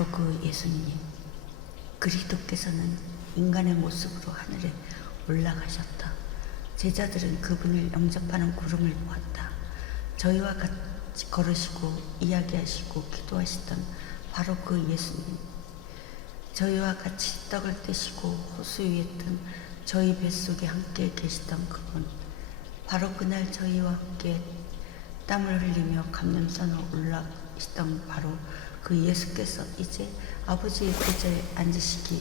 바로 그 예수님 그리스도께서는 인간의 모습으로 하늘에 올라가셨다. 제자들은 그분을 영접하는 구름을 보았다. 저희와 같이 걸으시고 이야기하시고 기도하시던 바로 그 예수님. 저희와 같이 떡을 떼시고 호수 위에 뜬 저희 뱃속에 함께 계시던 그분. 바로 그날 저희와 함께 땀을 흘리며 감염선으로 올라가시던 바로 그 예수께서 이제 아버지의 보좌에 앉으시기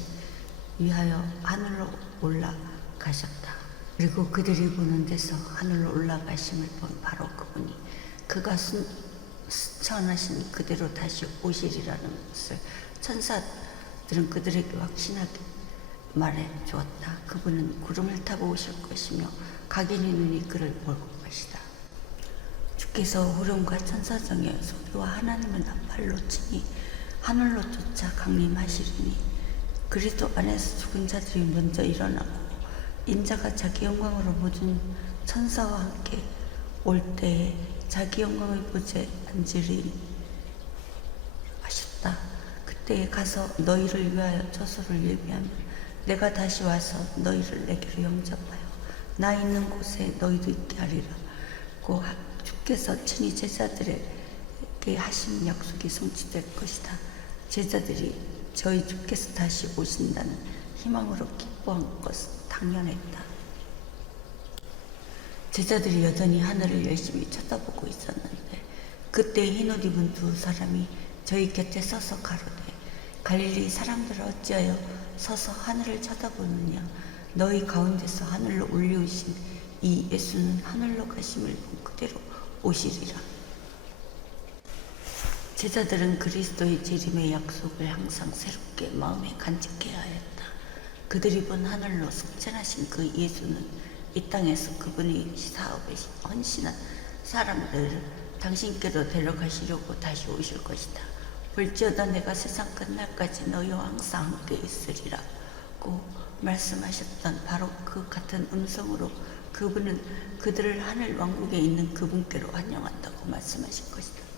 위하여 하늘로 올라가셨다. 그리고 그들이 보는 데서 하늘로 올라가심을 본 바로 그분이 그가 순, 선하신 그대로 다시 오시리라는 것을 천사들은 그들에게 확신하게 말해 주었다. 그분은 구름을 타고 오실 것이며 각인의 눈이 그를 볼 것이다. 주께서 후름과 천사정의 소리와 하나님의 나팔로 치니 하늘로 쫓아 강림하시리니 그리스도 안에서 죽은 자들이 먼저 일어나고 인자가 자기 영광으로 모든 천사와 함께 올 때에 자기 영광의 보좌에 앉으리 하셨다. 그때에 가서 너희를 위하여 저소를 예비하면 내가 다시 와서 너희를 내게로 영접하여 나 있는 곳에 너희도 있게 하리라. 고 주께서 친히 제자들에게 하신 약속이 성취될 것이다. 제자들이 저희 주께서 다시 오신다는 희망으로 기뻐한 것은 당연했다. 제자들이 여전히 하늘을 열심히 쳐다보고 있었는데 그때 흰옷 입은 두 사람이 저희 곁에 서서 가로되 갈릴리 사람들아 어찌하여 서서 하늘을 쳐다보느냐 너희 가운데서 하늘로 올려오신 이 예수는 하늘로 가심을 본 그대로 오시리라 제자들은 그리스도의 재림의 약속을 항상 새롭게 마음에 간직해야 했다. 그들이 본 하늘로 승천하신 그 예수는 이 땅에서 그분이 사업에 헌신한 사람들을 당신께로 데려가시려고 다시 오실 것이다. 볼지어다 내가 세상 끝날까지 너희와 항상 함께 있으리라고 말씀하셨던 바로 그 같은 음성으로 그분은 그들을 하늘 왕국에 있는 그분께로 환영한다고 말씀하신 것이다.